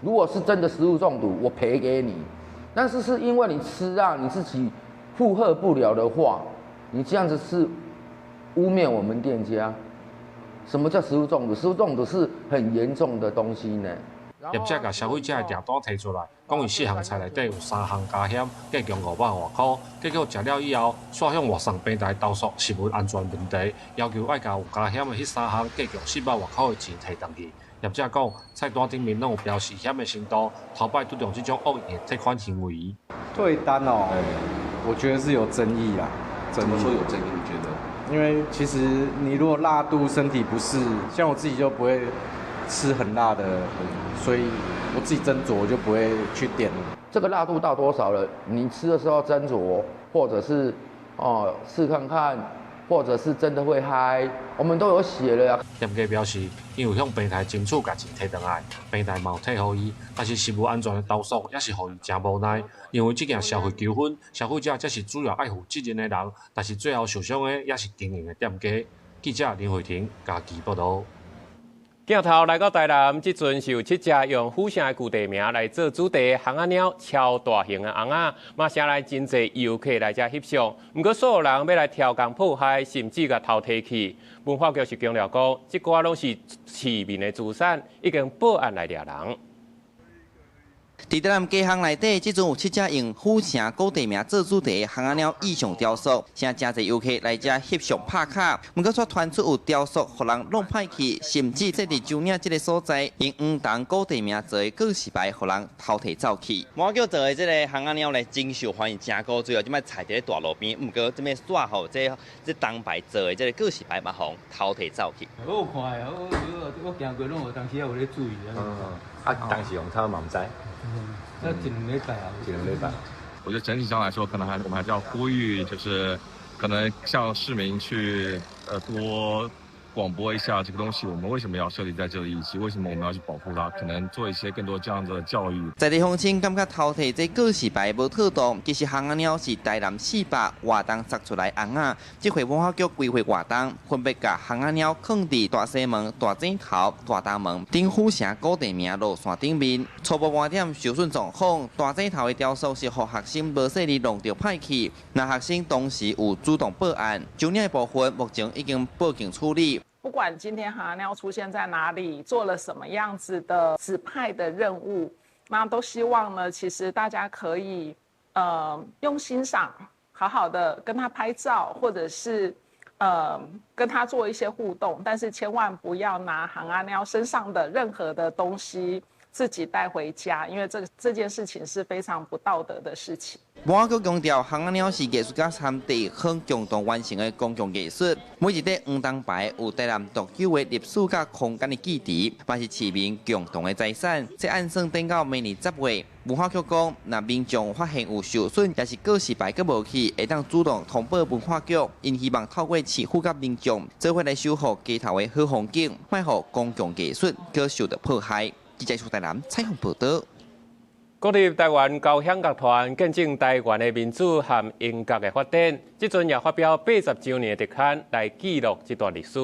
如果是真的食物中毒，我赔给你。但是是因为你吃啊，你自己负荷不了的话，你这样子是污蔑我们店家。什么叫食物中毒？食物中毒是很严重的东西呢。业者甲消费者的订单提出来，讲伊4项菜内底有3项加险，计共500多块。结果食了以后，煞向外送平台投诉食物安全问题，要求爱甲有加险的迄3项计共400多块的钱提回去。业者讲，菜单顶面拢有标示险的程度，头摆拄着这种恶意退款行为。退单哦，我觉得是有争议啦。怎么说有争议？你觉得？因为其实你如果辣度身体不适，像我自己就不会吃很辣的，所以我自己斟酌我就不会去点。这个辣度到多少了？你吃的时候斟酌，或者是试看看，或者是真的会嗨，我们都有写了呀。店家表示，因为向平台争取价钱摕回来，平台嘛有退予伊，但是食物安全的投诉也是予伊真无奈。因为这件消费纠纷，消费者才是主要爱负责任的人，但是最后受伤的也是经营的店家。记者林慧婷家己报道。镜头来到台南，即阵是有7只用虎城的旧地名来做主题的红仔鸟，超大型的红仔，嘛请来真侪游客来遮翕相。不过，所有人要来挑工破坏，甚至甲偷提去。文化局是强调讲，即寡拢是市民的资产，已经报案来抓人。伫台南街巷内底，即阵有7只用虎城古地名做主题的红仔鸟意象雕塑，请真侪游客来遮翕相拍卡。不过，却传出有雕塑互人弄歹去，甚至这伫州岭这个所在，用黄铜古地名做的告示牌，互人偷摕走去。我叫做的这个红仔鸟呢，真受欢迎，真高，最后即摆踩伫大路边，不过这边煞吼这铜牌做的这个告示牌嘛，互偷摕走去。好看啊！我行过拢有当时也有咧注意啊。当时用它嘛唔知。那1、2礼拜啊，1、2礼拜。我觉得整体上来说，可能我们还是要呼吁，就是可能向市民去多广播一下这个东西，我们为什么要设立在这里，以及为什么我们要去保护它，可能做一些更多这样的教育。在地乡亲感觉偷摕这告示牌无妥当，其实红仔鸟是台南400活动杀出来红仔，这回文化局规划活动，分别甲红仔鸟放伫大西门、大井头、大东门、顶虎城古地名路线顶面。初步观点受损状况，大井头的雕塑是互学生无细力弄着歹去，那学生当时有主动报案，州岭的部分目前已经报警处理。不管今天红仔鸟出现在哪里，做了什么样子的指派的任务，那都希望呢，其实大家可以用欣赏，好好的跟他拍照，或者是跟他做一些互动，但是千万不要拿红仔鸟身上的任何的东西自己带回家，因为这件事情是非常不道德的事情。文化局强调，红仔鸟是艺术家参地很共同完成的公共艺术。每一块黄铜牌有台南独有的历史甲空间的记忆，嘛是市民共同的财产。这按算等到明年10月，文化局讲，若民众发现有受损，也是告示牌佮无去，会当主动通报文化局。因希望透过市府甲民众，做伙来守护街头的好风景，卖互公共艺术佮受到迫害。记者出台南采访报道。国立台湾交响乐团见证台湾的民主和音乐的发展，即阵也发表80周年的特刊来记录这段历史。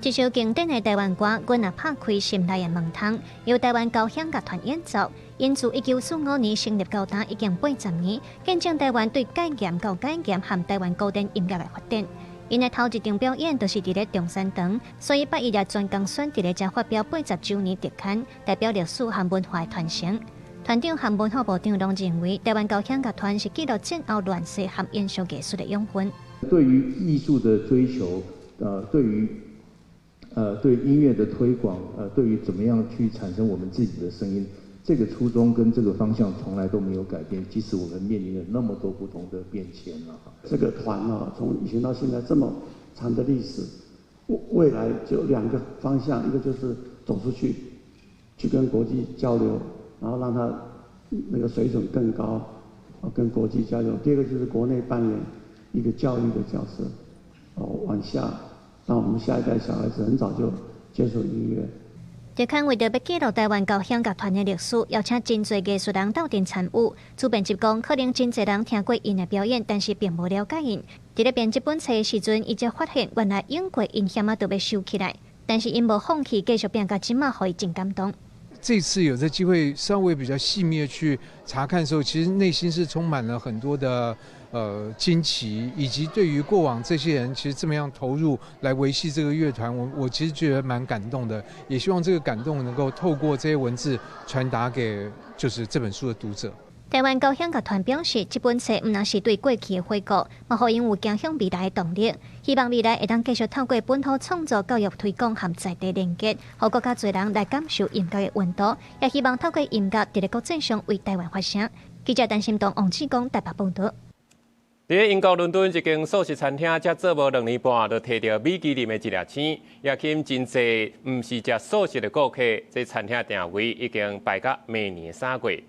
这首经典的台湾歌，阮也拍开心内的门窗，由台湾交响乐团演奏。因自1945年成立到今已经80年，见证台湾对戒严和台湾古典音乐的发展。因的头一场表演就是伫咧中山堂，所以8月也专工选伫咧遮发表80周年特刊，代表历史和文化的传承。团长和文化部长拢认为，台湾高响乐团是记录战后乱世和演奏艺术的养分。对于艺术的追求，对音乐的推广，对于怎么样去产生我们自己的声音，这个初衷跟这个方向从来都没有改变，即使我们面临了那么多不同的变迁了。这个团啊，从以前到现在这么长的历史，未来就2个方向，一个就是走出去，去跟国际交流，然后让它那个水准更高，跟国际交流。第二个就是国内扮演一个教育的角色，往下。让我们下一代小孩子很早就接受音乐。这刊为着要记录台湾高响乐团的历史，邀请真侪艺术人斗阵参与。主编辑讲，可能真侪人听过因的表演，但是并无了解因。伫咧编这本册的时阵，伊才发现原来英国因险都要收起来，但是因无放弃，继续编到今嘛，互伊真感动。这次有这机会稍微比较细密的去查看的时候，其实内心是充满了很多的惊奇，以及对于过往这些人其实这么样投入来维系这个乐团，我其实觉得蛮感动的，也希望这个感动能够透过这些文字传达给就是这本书的读者。台湾高响乐团表示，这本册毋但是对过去的回顾，嘛互因有走向未来的动力。希望未来会当继续透过本土创作、教育推广和在地连结，互更加侪人来感受音乐的温度。也希望透过音乐，伫咧国际上为台湾发声。记者陈心东、王志光台北报道。伫英国伦敦一间素食餐厅，才做无2年半，就摕到米其林的一粒星，也吸引真侪毋是食素食的顾客。这餐厅定位已经排到明年3月。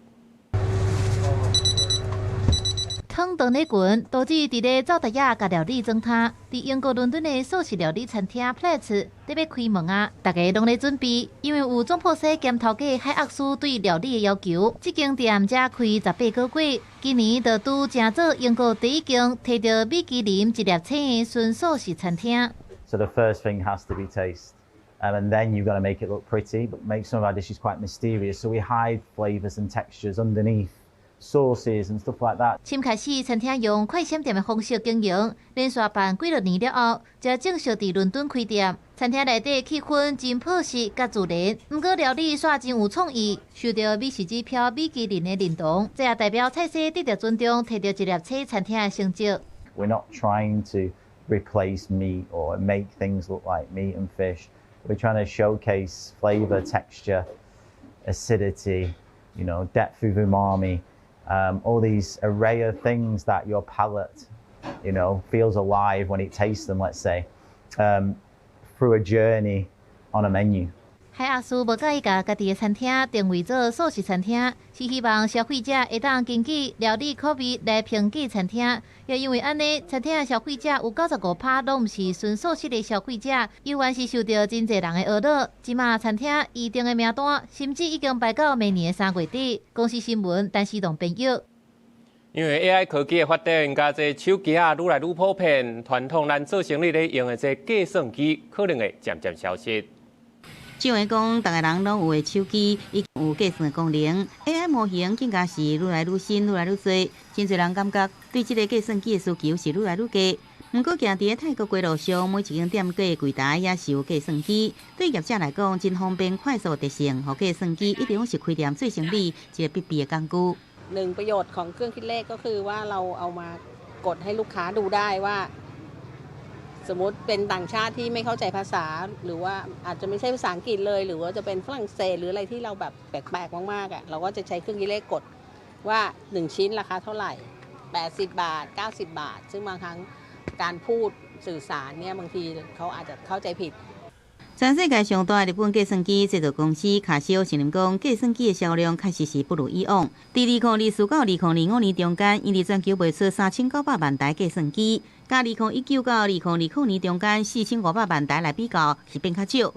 汤长咧滚，导致伫咧走大亚甲料理装摊。伫英国伦敦的素食料理餐厅 Plates 得要开门啊！大家拢咧准备，因为有总铺师兼头家海악斯对料理的要求。这间店才开18个月，今年就拄正做英国第一间摕到米其林一粒星的纯素食餐厅。So the first thing has to be taste. And then you've got to make it look pretty, but make some of our dishes quite mysterious. So we hide flavours and textures underneath sauces and stuff like that. 先开始，餐厅用快闪店的方式经营，连续办几多年了后，才正式伫伦敦开店。餐厅内底气氛真朴实甲自然，不过料理煞真有创意，受到美食指标米其林的认同，这也代表菜色得到尊重，摕到一粒星餐厅的成绩。We're not trying to replace meat or make things look like meat and fish. We're trying to showcase flavour, texture, acidity, depth of umami. All these array of things that your palate, feels alive when it tastes them, let's say, through a journey on a menu. 海악斯无介意甲家己的餐厅定位做素食餐厅，是希望消费者会当根据料理口味来评价餐厅。也因为安尼，餐厅的消费者有95%拢毋是纯素食的消费者，有原是受到真侪人的恶扰。即马餐厅预定的名单，甚至已经排到明年的3月底。公司新闻陈思栋编译。因为 AI 科技的发展，加这手机啊愈来愈普遍，传统咱做生意咧用的这计算机，可能会渐渐消失。照会讲，大家人拢有的手机已经有计算功能 ，AI 模型更加是愈来愈新、愈来愈多。真侪人感觉对这个计算机的需求是愈来愈低。不过，行伫泰国街路上，每一间店家的柜台也是有计算机，对业者来讲真方便、快速、特性。和计算机一定是开店最省力、一个必备的工具。1ประโยชน์ของเครื่องคิดเลขก็คือว่าเราเอามากดให้ลูกค้าดูได้ว่าสมมติเป็นต่างชาติที่ไม่เข้าใจภาษาหรือว่าอาจจะไม่ใช่ภาษาอังกฤษเลยหรือว่าจะเป็นฝรั่งเศสหรืออะไรที่เราแบบแปลกๆมากๆเราก็จะใช้เครื่องคิดเลขกดว่า1ชิ้นราคาเท่าไหร่80 บาท90 บาทซึ่งบางครั้งการพูดสื่อสารเนี่ยบางทีเขาอาจจะเข้าใจผิด全世界上大的日本计算机制造公司卡西欧承认讲，计算机的销量确实是不如以往。伫2024到2025年中间，因伫全球卖出3900万台计算機，甲2019到2029年中間4500万台来比較，是變較少。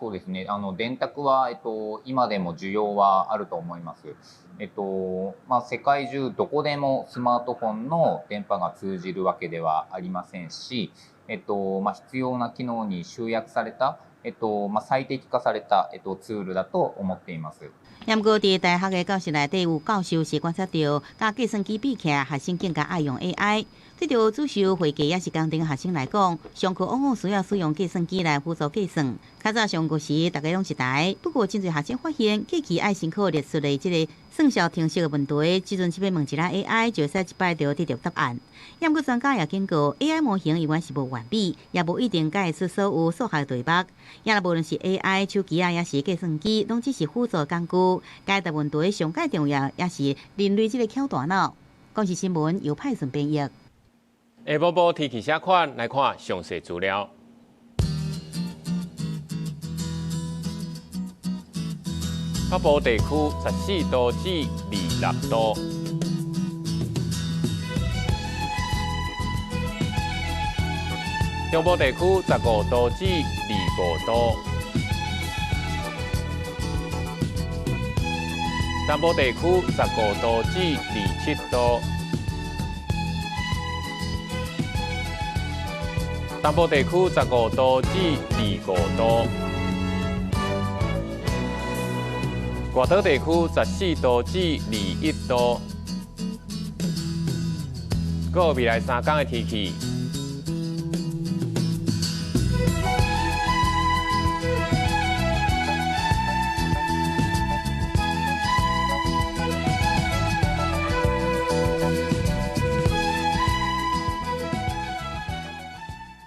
そうですね。電卓は今でも需要はあると思います。世界中どこでもスマートフォンの電波が通じるわけではありませんし。必要な機能に集約された、最適化された、ツールだと思っています。不過，伫大學嘅教室內底有教授是觀察到，甲計算機比起來，學生更加愛用 AI。对着主修会计也是工程学生来讲，上课往往需要使用计算机来辅助计算。较早上课时，大家拢一台，不过真侪学生发现，过去爱辛苦列出的这个算术程式的问题，只准即要问一下 AI 就使一摆就得到答案。不过专家也警告 ，AI 模型永远是无完美，也无一定解出所有数学题目。也无论是 AI、手机啊，也是计算机，拢只是辅助工具。解答问题上界重要，也是人类这个巧大脑。公视新闻由派顺编译。下晡报天气写款来看详细资料。北部地区14度至26度，中部地区15度至25度，南部地区15度至27度，东部地区15度至25度。外岛地区14度至21度。还有未来3天的天气。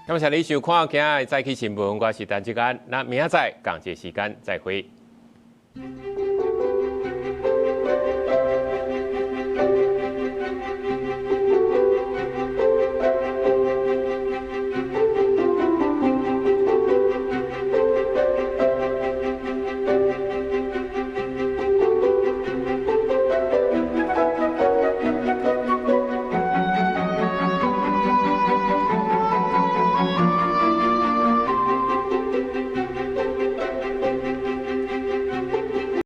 感谢你收看今日的早起新闻，我是陈志安。那明仔载同一时间再会。